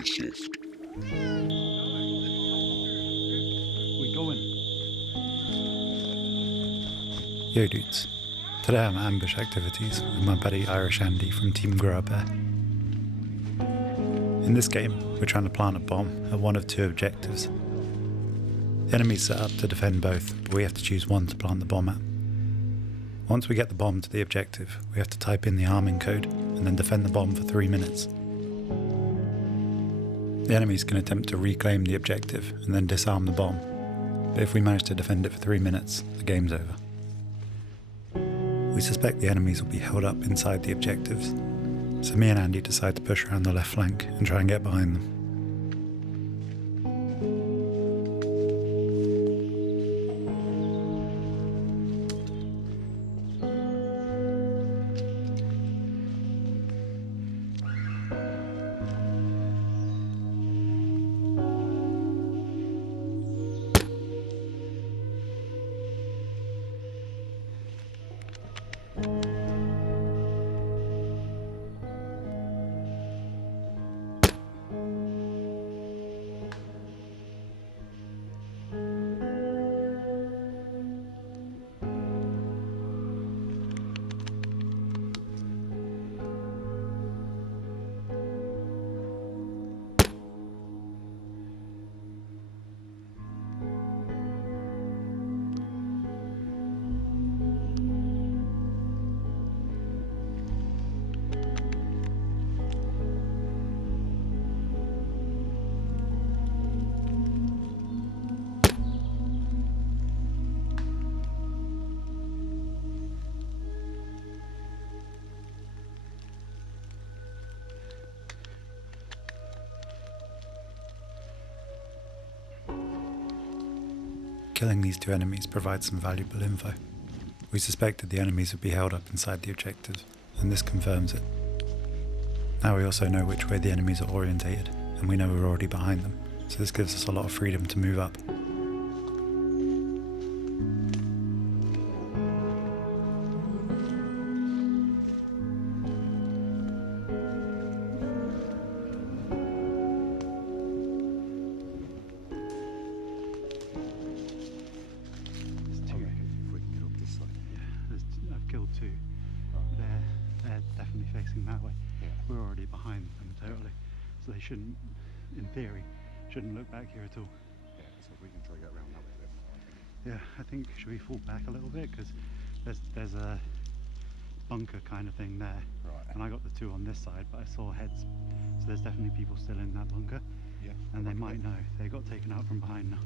Airsoft. We going? Yo dudes, today I'm at ambush activities with my buddy Irish Andy from Team Grow Up Air. In this game, we're trying to plant a bomb at one of two objectives. The enemy's set up to defend both, but we have to choose one to plant the bomb at. Once we get the bomb to the objective, we have to type in the arming code and then defend the bomb for 3 minutes. The enemies can attempt to reclaim the objective and then disarm the bomb, but if we manage to defend it for 3 minutes, the game's over. We suspect the enemies will be held up inside the objectives, so me and Andy decide to push around the left flank and try and get behind them. Killing these two enemies provides some valuable info. We suspected the enemies would be held up inside the objectives, and this confirms it. Now we also know which way the enemies are orientated, and we know we're already behind them, so this gives us a lot of freedom to move up. Killed two. They're definitely facing that way. Yeah. We're already behind them totally, so they shouldn't, in theory, shouldn't look back here at all. Yeah, so we can try to get around that way then. Yeah, I think should we fall back a little bit because there's a bunker kind of thing there, Right. and I got the two on this side, but I saw heads, so there's definitely people still in that bunker, Yeah. and they might know they got taken out from behind now.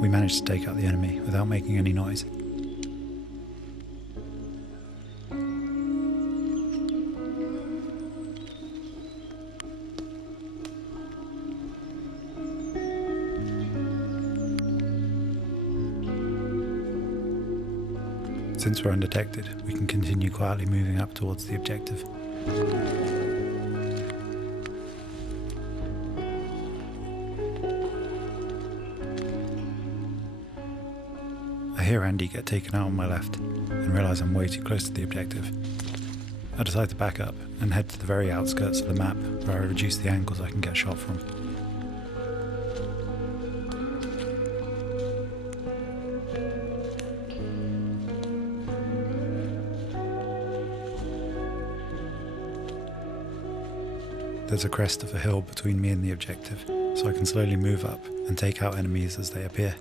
We managed to take out the enemy without making any noise. Since we're undetected, we can continue quietly moving up towards the objective. I hear Andy get taken out on my left and realise I'm way too close to the objective. I decide to back up and head to the very outskirts of the map where I reduce the angles I can get shot from. There's a crest of a hill between me and the objective, so I can slowly move up and take out enemies as they appear.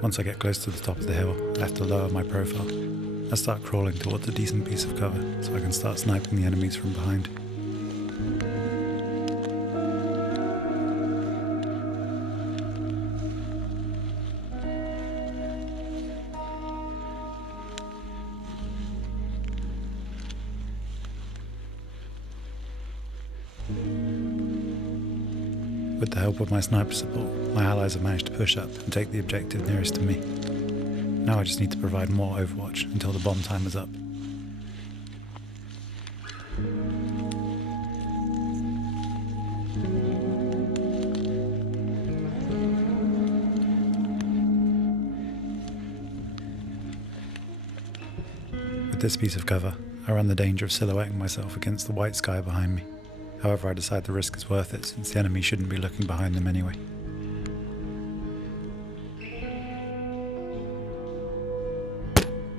Once I get close to the top of the hill, I have to lower my profile. I start crawling towards a decent piece of cover so I can start sniping the enemies from behind. With the help of my sniper support, my allies have managed to push up and take the objective nearest to me. Now I just need to provide more overwatch until the bomb timer's up. With this piece of cover, I run the danger of silhouetting myself against the white sky behind me. However, I decide the risk is worth it since the enemy shouldn't be looking behind them anyway.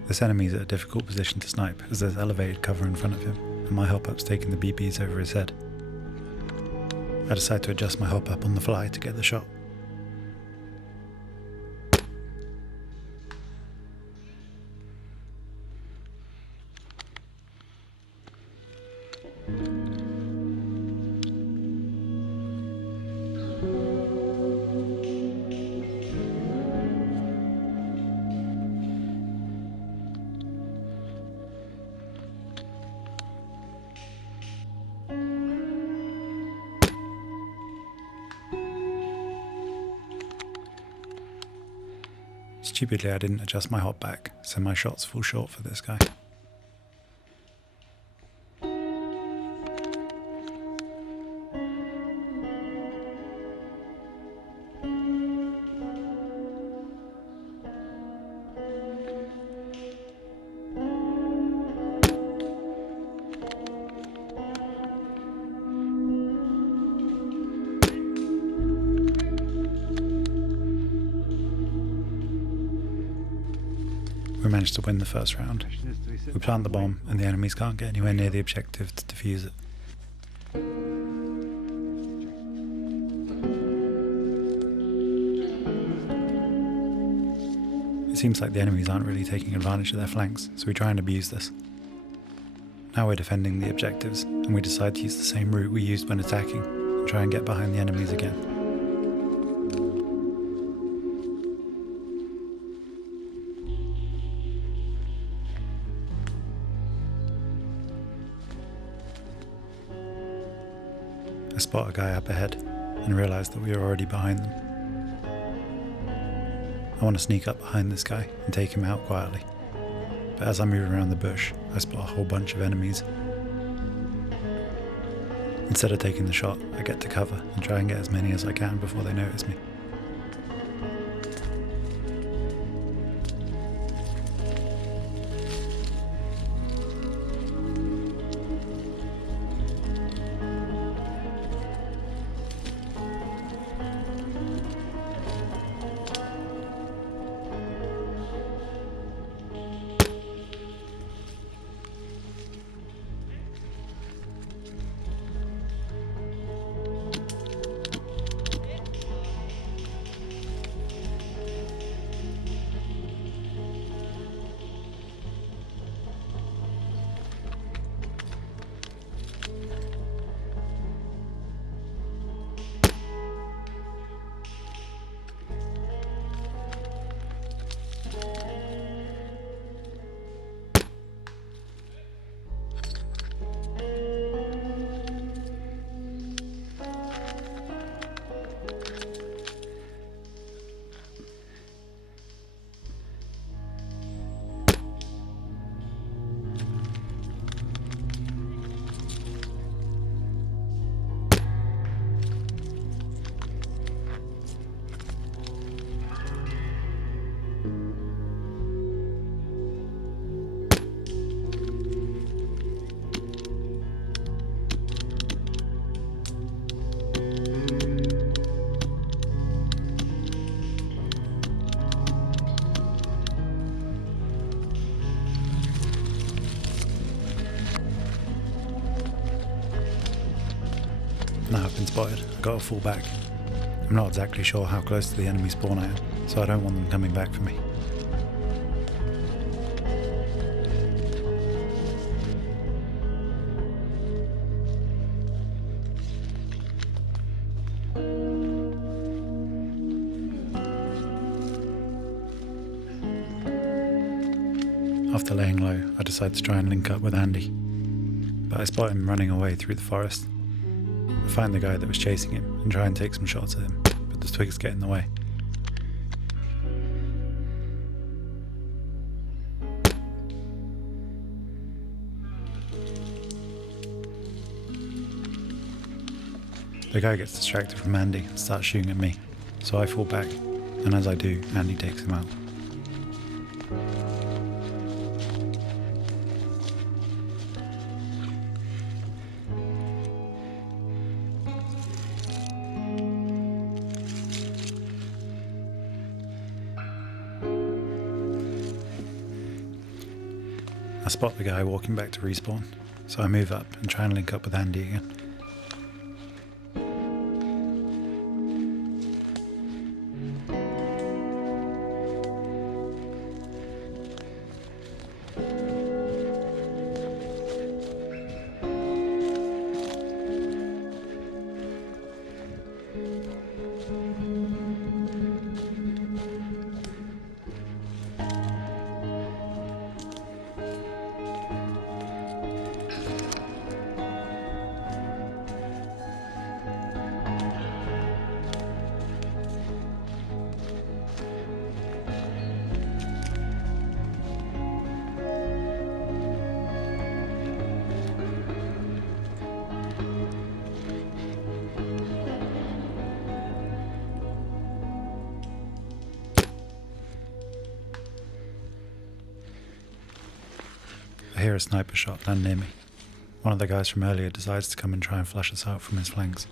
This enemy is at a difficult position to snipe as there's elevated cover in front of him and my hop-up's taking the BBs over his head. I decide to adjust my hop-up on the fly to get the shot. Stupidly, I didn't adjust my hop back, so my shots fall short for this guy. We managed to win the first round. We plant the bomb and the enemies can't get anywhere near the objective to defuse it. It seems like the enemies aren't really taking advantage of their flanks, so we try and abuse this. Now we're defending the objectives, and we decide to use the same route we used when attacking, and try and get behind the enemies again. I spot a guy up ahead and realise that we are already behind them. I want to sneak up behind this guy and take him out quietly, but as I move around the bush, I spot a whole bunch of enemies. Instead of taking the shot, I get to cover and try and get as many as I can before they notice me. Now I've been spotted, I gotta fall back. I'm not exactly sure how close to the enemy spawn I am, so I don't want them coming back for me. After laying low, I decide to try and link up with Andy, but I spot him running away through the forest. I find the guy that was chasing him and try and take some shots at him, but the twigs get in the way. The guy gets distracted from Andy and starts shooting at me, so I fall back, and as I do, Andy takes him out. I spot the guy walking back to respawn, so I move up and try and link up with Andy again. I hear a sniper shot land near me. One of the guys from earlier decides to come and try and flush us out from his flanks.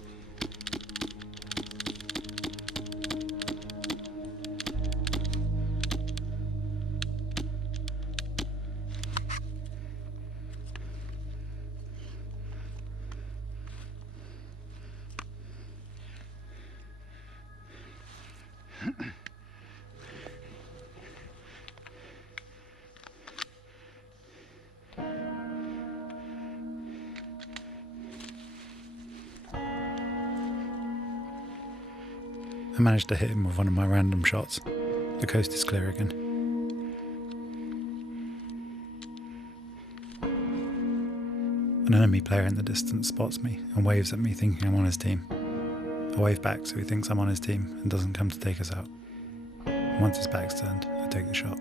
I managed to hit him with one of my random shots. The coast is clear again. An enemy player in the distance spots me and waves at me thinking I'm on his team. I wave back so he thinks I'm on his team and doesn't come to take us out. And once his back's turned, I take the shot.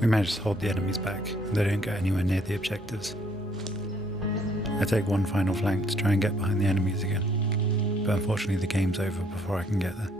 We manage to hold the enemies back, and they don't get anywhere near the objectives. I take one final flank to try and get behind the enemies again, but unfortunately the game's over before I can get there.